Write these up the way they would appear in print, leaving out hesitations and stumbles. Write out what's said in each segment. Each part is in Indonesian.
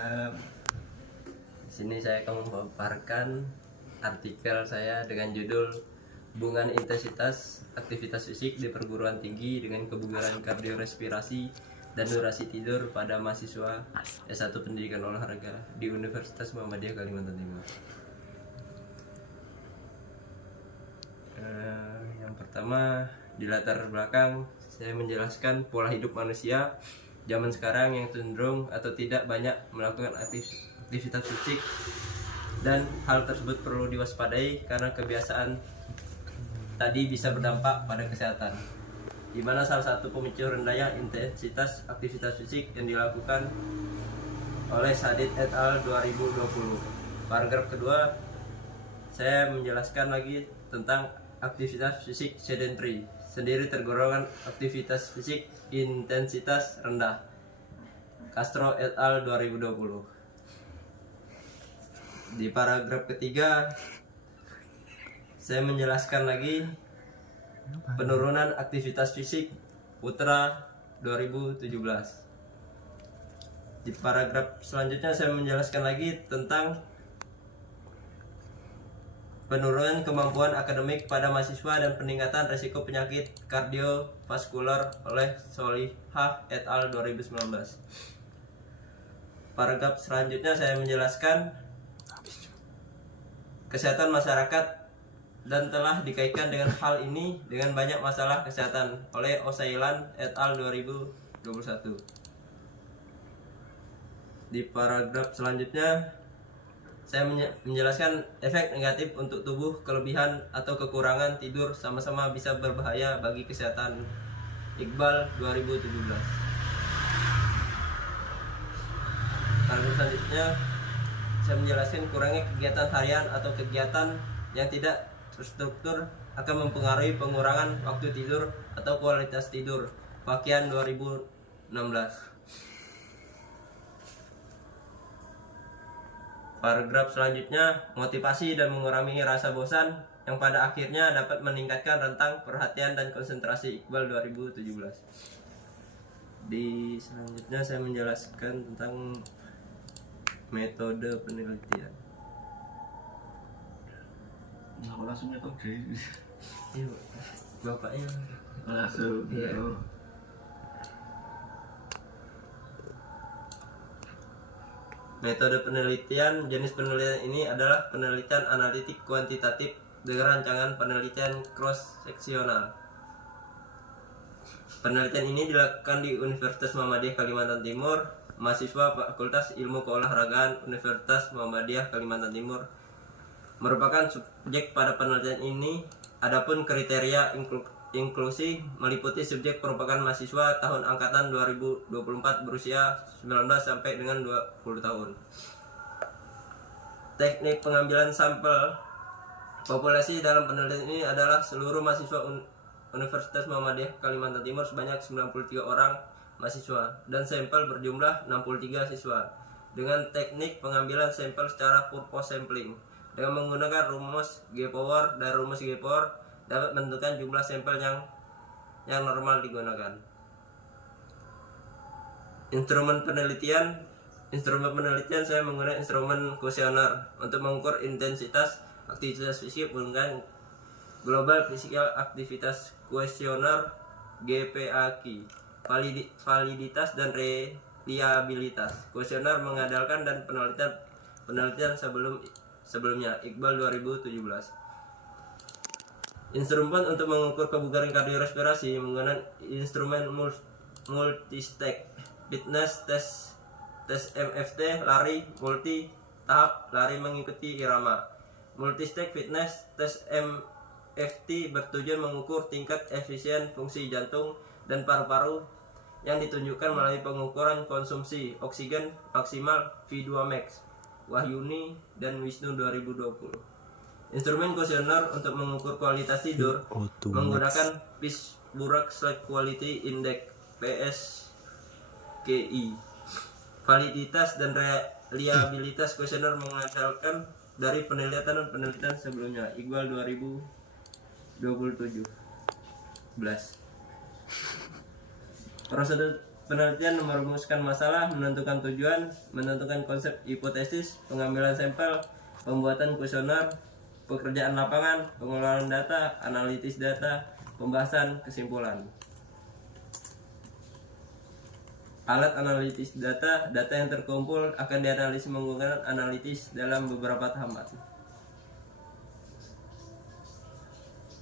Di sini saya akan memaparkan artikel saya dengan judul Hubungan Intensitas Aktivitas Fisik di Perguruan Tinggi dengan Kebugaran Kardiorespirasi dan Durasi Tidur pada Mahasiswa S1 Pendidikan Olahraga di Universitas Muhammadiyah Kalimantan Timur. Yang pertama, di latar belakang saya menjelaskan pola hidup manusia zaman sekarang yang cenderung atau tidak banyak melakukan aktivitas fisik, dan hal tersebut perlu diwaspadai karena kebiasaan tadi bisa berdampak pada kesehatan, di mana salah satu pemicu rendahnya intensitas aktivitas fisik yang dilakukan oleh Sadid et al. 2020. Paragraf kedua, saya menjelaskan lagi tentang aktivitas fisik sedentary, sendiri tergolongan aktivitas fisik intensitas rendah. Castro et al. 2020. Di paragraf ketiga, saya menjelaskan lagi penurunan aktivitas fisik Putra 2017. Di paragraf selanjutnya saya menjelaskan lagi tentang penurunan kemampuan akademik pada mahasiswa dan peningkatan risiko penyakit kardiovaskular oleh Solihah et al. 2019. Paragraf selanjutnya saya menjelaskan kesehatan masyarakat dan telah dikaitkan dengan hal ini dengan banyak masalah kesehatan oleh Osailan et al. 2021. Di paragraf selanjutnya saya menjelaskan efek negatif untuk tubuh. Kelebihan atau kekurangan tidur sama-sama bisa berbahaya bagi kesehatan. Iqbal 2017. Paragraf selanjutnya saya menjelaskan kurangnya kegiatan harian atau kegiatan yang tidak terstruktur akan mempengaruhi pengurangan waktu tidur atau kualitas tidur. Fakian 2016. Paragraf selanjutnya, motivasi dan mengurangi rasa bosan yang pada akhirnya dapat meningkatkan rentang perhatian dan konsentrasi. Iqbal 2017. Di selanjutnya saya menjelaskan tentang metode penelitian. Aku langsung metode. Iya, bapaknya Langsung. Iya. Metode penelitian. Jenis penelitian ini adalah penelitian analitik kuantitatif dengan rancangan penelitian cross-seksional. Penelitian ini dilakukan di Universitas Muhammadiyah Kalimantan Timur. Mahasiswa Fakultas Ilmu Keolahragaan Universitas Muhammadiyah Kalimantan Timur merupakan subjek pada penelitian ini. Adapun kriteria inklusi meliputi subjek merupakan mahasiswa tahun angkatan 2024 berusia 19 sampai dengan 20 tahun. Teknik pengambilan sampel populasi dalam penelitian ini adalah seluruh mahasiswa Universitas Muhammadiyah Kalimantan Timur sebanyak 93 orang mahasiswa dan sampel berjumlah 63 siswa dengan teknik pengambilan sampel secara purpose sampling dengan menggunakan rumus G-power, dan rumus G-power dapat menentukan jumlah sampel yang normal digunakan. Instrumen penelitian saya menggunakan instrumen kuesioner untuk mengukur intensitas aktivitas fisik menggunakan Global Physical Activitas Questionnaire GPAQ. Validitas dan reliabilitas kuesioner mengandalkan dan penelitian sebelumnya. Iqbal 2017. Instrumen untuk mengukur kebugaran kardiorespirasi menggunakan instrumen multi-stage fitness tes MFT, lari multi tahap, lari mengikuti irama. Multi-stage fitness tes MFT bertujuan mengukur tingkat efisien fungsi jantung dan paru-paru yang ditunjukkan melalui pengukuran konsumsi oksigen maksimal V2 max. Wahyuni dan Wisnu 2020. Instrumen kuesioner untuk mengukur kualitas tidur menggunakan Pittsburgh Sleep Quality Index PSQI. Validitas dan reliabilitas kuesioner mengandalkan dari penelitian sebelumnya. Iqbal 2017. penelitian merumuskan masalah, menentukan tujuan, menentukan konsep hipotesis, pengambilan sampel, pembuatan kuesioner, pekerjaan lapangan, pengelolaan data, analitis data, pembahasan, kesimpulan. Alat analitis data, data yang terkumpul akan dianalisis menggunakan analitis dalam beberapa tahapan.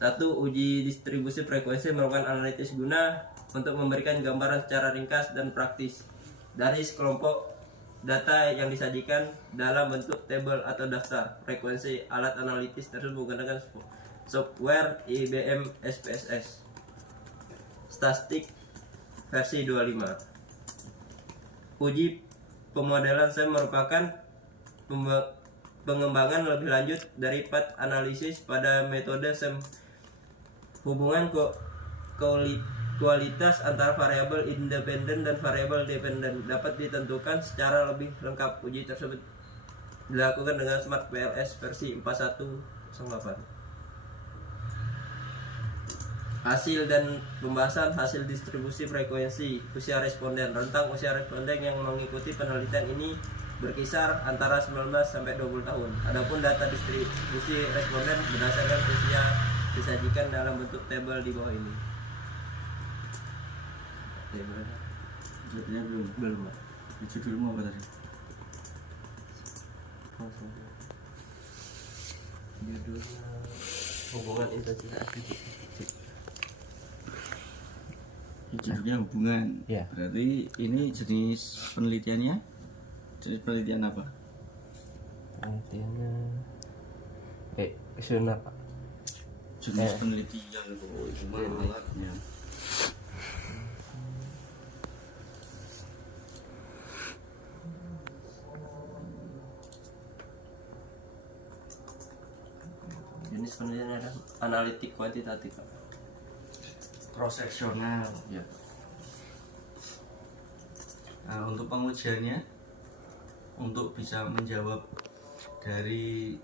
1. Uji distribusi frekuensi merupakan analitis guna untuk memberikan gambaran secara ringkas dan praktis dari sekelompok data yang disajikan dalam bentuk tabel atau daftar frekuensi. Alat analitis tersebut menggunakan software IBM SPSS Statistik versi 25. Uji pemodelan SEM merupakan pengembangan lebih lanjut dari path analisis pada metode SEM. Hubungan kualitas antara variabel independen dan variabel dependen dapat ditentukan secara lebih lengkap. Uji tersebut dilakukan dengan Smart PLS versi 4108. Hasil dan pembahasan hasil distribusi frekuensi usia responden. Rentang usia responden yang mengikuti penelitian ini berkisar antara 19 sampai 20 tahun. Adapun data distribusi responden berdasarkan usia disajikan dalam bentuk tabel di bawah ini. Jadinya belum. Judulmu apa tadi? Judulnya hubungan intensitas aktivitas. Judulnya hubungan. Ya. Berarti ini jenis penelitiannya? Jenis penelitian apa? Penelitiannya kuesioner, Pak. Jenis penelitian itu alatnya. Jenis penelitian adalah analitik kuantitatif, Pak. Cross seksional. Ya. Nah, untuk pengujiannya, untuk bisa menjawab dari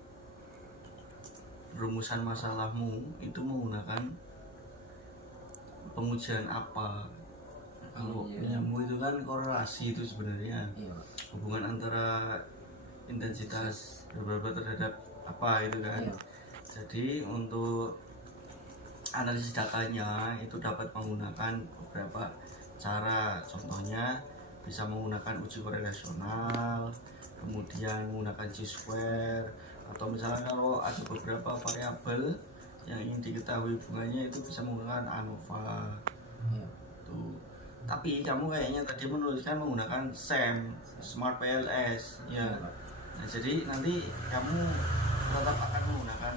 rumusan masalahmu itu menggunakan pengujian apa? Kalau ilmu itu kan korelasi itu sebenarnya hubungan antara intensitas beberapa terhadap apa itu kan. Jadi untuk analisis datanya itu dapat menggunakan beberapa cara, contohnya bisa menggunakan uji korelasional, kemudian menggunakan chi-square, atau misalnya kalau ada beberapa variabel yang ingin diketahui hubungannya itu bisa menggunakan ANOVA. Tuh. Tapi kamu kayaknya tadi menuliskan menggunakan SEM, Smart PLS ya. Nah, jadi nanti kamu tetap akan menggunakan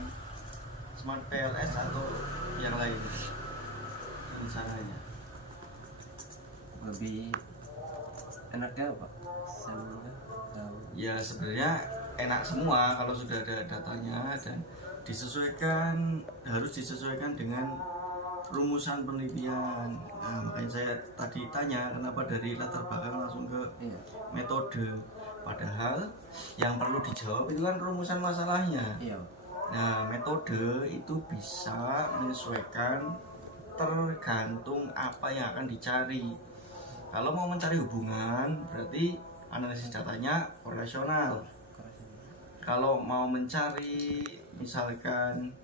Smart PLS atau yang lain rencananya. Lebih enaknya apa? Ya sebenarnya enak semua kalau sudah ada datanya dan harus disesuaikan dengan rumusan penelitian. Nah, makanya saya tadi tanya kenapa dari latar belakang langsung ke metode, padahal yang perlu dijawab itu kan rumusan masalahnya. Nah, metode itu bisa menyesuaikan tergantung apa yang akan dicari. Kalau mau mencari hubungan berarti analisis datanya korelasional. Kalau mau mencari misalkan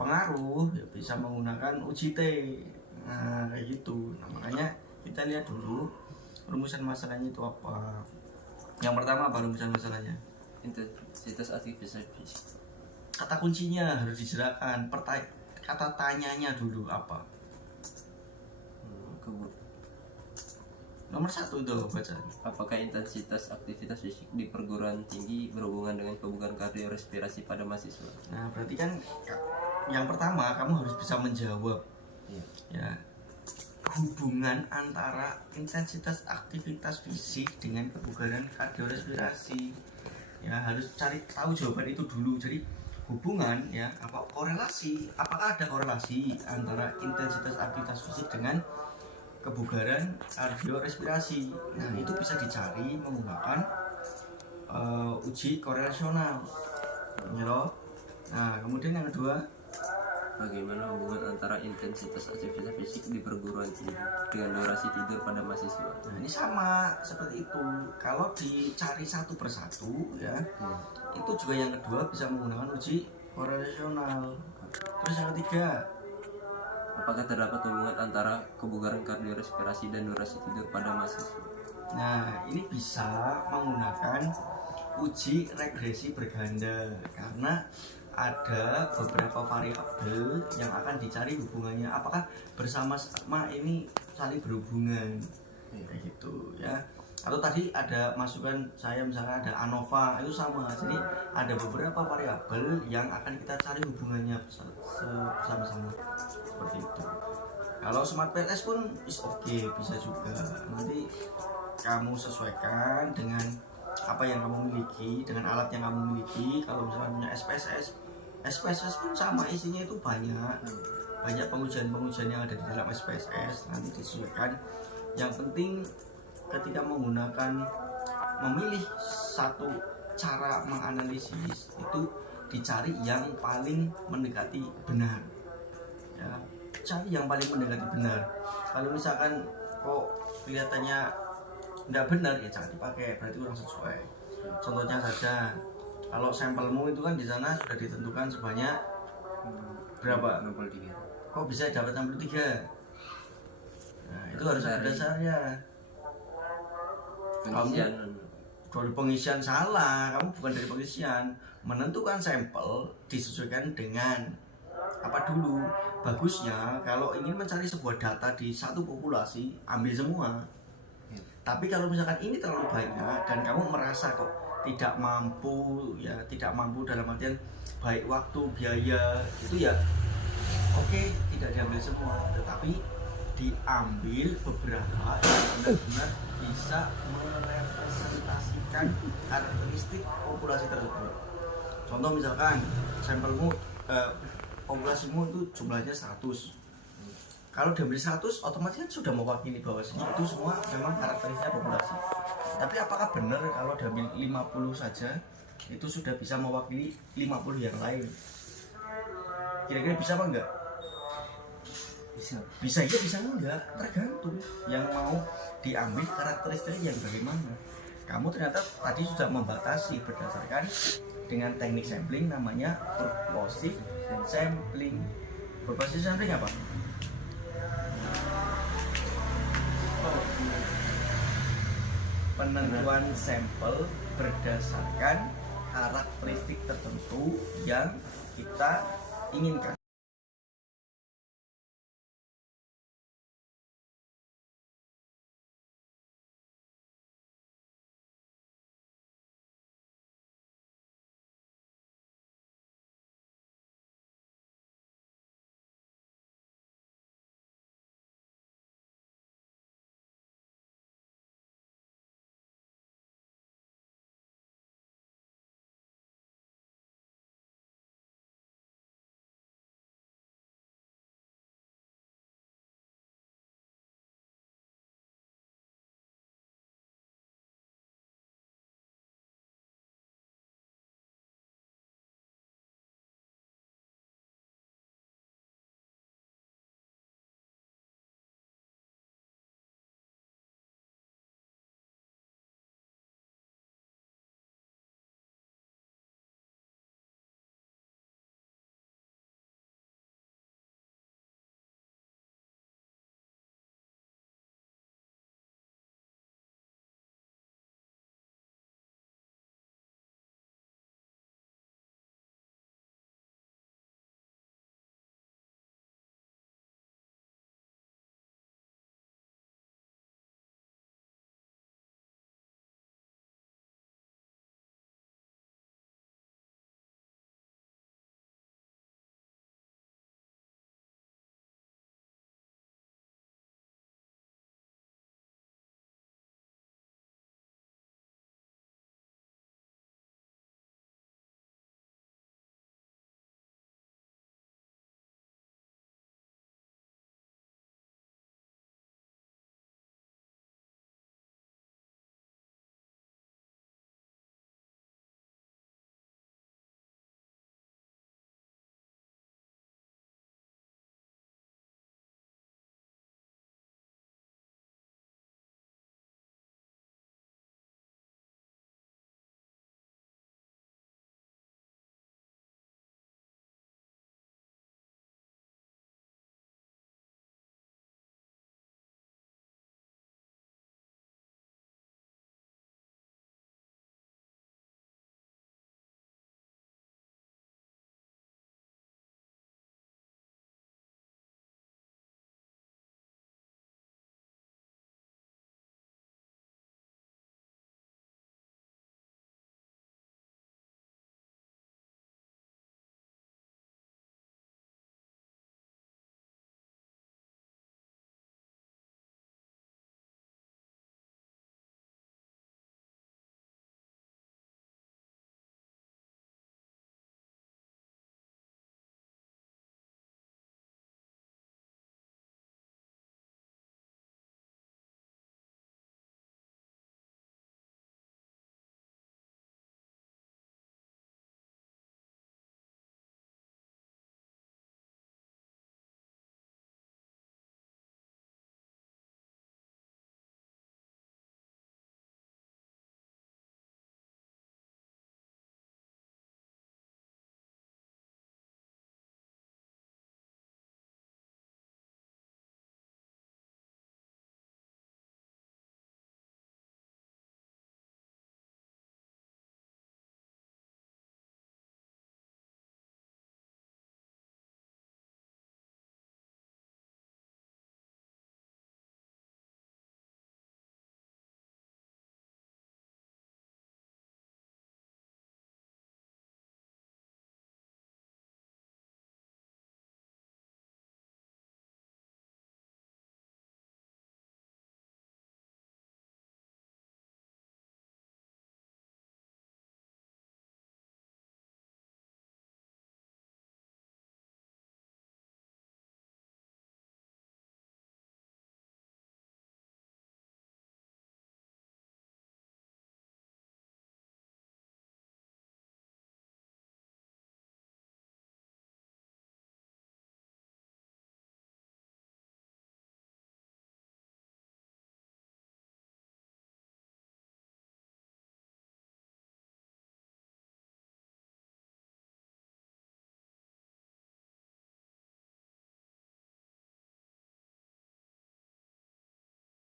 pengaruh ya bisa menggunakan uji T. Nah, kayak gitu. Nah, makanya kita lihat dulu rumusan masalahnya itu apa. Yang pertama apa rumusan masalahnya? Intensitas aktivitas fisik. Kata kuncinya harus dijelaskan. Kata tanyanya dulu apa? Nomor 1 itu baca. Apakah intensitas aktivitas fisik di perguruan tinggi berhubungan dengan kebugaran kardiorespirasi pada mahasiswa? Nah, berarti kan yang pertama kamu harus bisa menjawab. Ya. Hubungan antara intensitas aktivitas fisik dengan kebugaran kardiorespirasi. Ya, harus cari tahu jawaban itu dulu. Jadi hubungan ya, apakah ada korelasi antara intensitas aktivitas fisik dengan kebugaran kardiorespirasi. Nah, itu bisa dicari menggunakan uji korelasional. Ya loh. Nah, kemudian yang kedua, Bagaimana hubungan antara intensitas aktivitas fisik di perguruan tinggi dengan durasi tidur pada mahasiswa? Nah, ini sama seperti itu. Kalau dicari satu persatu ya, itu juga yang kedua bisa menggunakan uji korelasional. Terus yang ketiga, Apakah terdapat hubungan antara kebugaran kardiorespirasi dan durasi tidur pada mahasiswa? nah ini bisa menggunakan uji regresi berganda karena ada beberapa variabel yang akan dicari hubungannya, apakah bersama-sama ini saling berhubungan kayak gitu ya. Atau tadi ada masukan saya misalnya ada ANOVA, itu sama. Jadi ada beberapa variabel yang akan kita cari hubungannya bersama-sama seperti itu. Kalau smart PLS pun is okay, bisa juga. Nanti kamu sesuaikan dengan apa yang kamu miliki, dengan alat yang kamu miliki. Kalau misalnya punya SPSS pun sama, isinya itu banyak pengujian-pengujian yang ada di dalam SPSS, nanti disesuaikan. Yang penting ketika memilih satu cara menganalisis itu dicari yang paling mendekati benar ya, cari yang paling mendekati benar. Kalau misalkan kok kelihatannya nggak benar ya jangan dipakai, berarti kurang sesuai. Contohnya saja, kalau sampelmu itu kan di sana sudah ditentukan sebanyak berapa? 63. Kok bisa dapat 63? Nah, itu harus ada dasarnya. Pengisian. Dari pengisian salah, kamu bukan dari pengisian. Menentukan sampel disesuaikan dengan apa dulu. Bagusnya kalau ingin mencari sebuah data di satu populasi, ambil semua. Tapi kalau misalkan ini terlalu banyak dan kamu merasa kok tidak mampu dalam artian baik waktu, biaya, itu ya oke, tidak diambil semua, tetapi diambil beberapa yang benar-benar bisa merepresentasikan karakteristik populasi tersebut. Contoh misalkan sampelmu, populasimu itu jumlahnya 100. Kalau diambil 100, otomatis kan sudah mewakili bahwasanya itu semua memang karakteristiknya populasi. Tapi apakah benar kalau diambil 50 saja itu sudah bisa mewakili 50 yang lain? Kira-kira bisa apa enggak? Bisa ya, bisa enggak, tergantung yang mau diambil karakteristik yang bagaimana. Kamu ternyata tadi sudah membatasi berdasarkan dengan teknik sampling namanya purposive sampling. Purposive sampling apa? Penentuan sampel berdasarkan karakteristik tertentu yang kita inginkan.